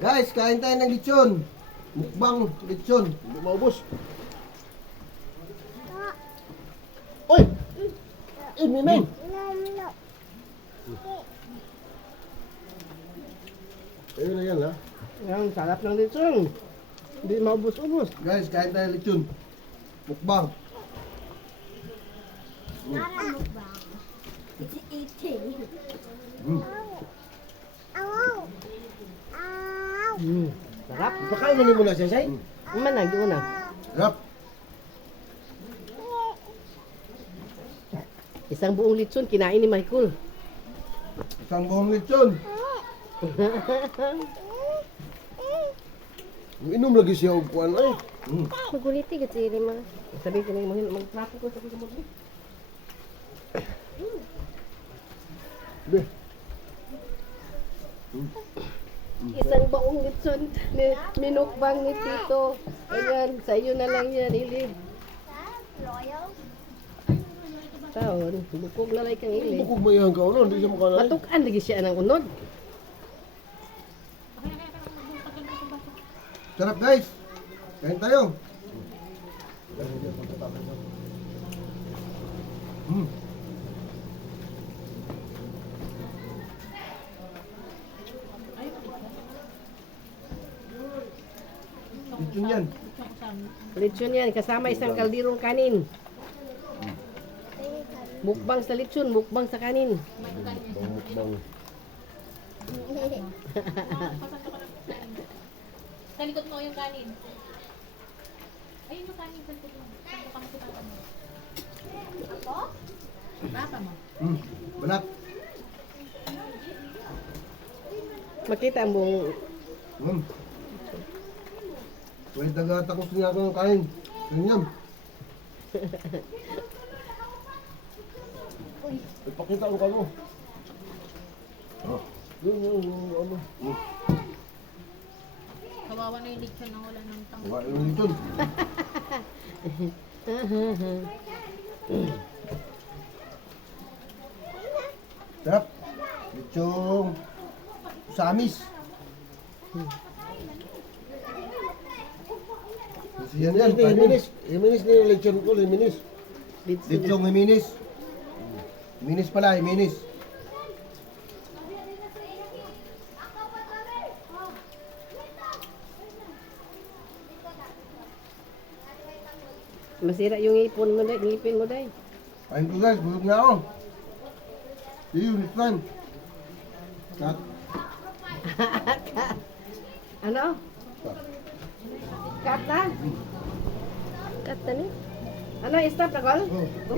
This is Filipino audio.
Guys, kain tayo ng lechon. Mukbang lechon. Hindi maubos. Oy! Miming! Ayun na yan, ha? Ang sarap ng lechon. Hindi maubos-ubos. Guys, kain tayo ng lechon. Mukbang. Not a mukbang. It's eating. Sarap. Pakain mo na siya, Say. Man, nag una. Rap. Isang buong lechon kinain ni Michael. Isang buong lechon. Inom lagi siya og kuan ay. Maguliti ka sila mga. Sabi ko na magtrapo ko sa kamot. Be. Isang buong lechon ni minukbang ni Tito. Ayan, sa iyo na lang yan, Ili. Loyal. Taon, bukog lalay kang Ili. Bukog mo yan ka ulo, hindi siya makanay. Matukan lagi siya ng unod. Sarap guys. Kain tayo. Lechon yan. Lechon yan, kasama isang kaldirong kanin. Mukbang sa lechon, mukbang sa kanin. Mukbang. Sa likod mo yung kanin. Ayun yung kanin sa likod mo. Saan ko kamakita mo? Ako? Rapa mo. Balat. Makita ang buong Pwede taga-takos niya ako ng kain. Ganyan. Ipakita ko kamo. Yung ano. Kawawa na yung lechon na wala ng tang. Wala yung lechon. Sarap. Lechong samis. Yan yan. Himinis. Himinis na yung lechon ko. Himinis. Lechong himinis. Himinis pala. Himinis. Masira yung ipon mo, ngipin mo, day. Kain ko guys. Busog na ako. See you next time. Cut. Ano? Cut na? Cut na ni? Ano, stop na, Gol? Oh.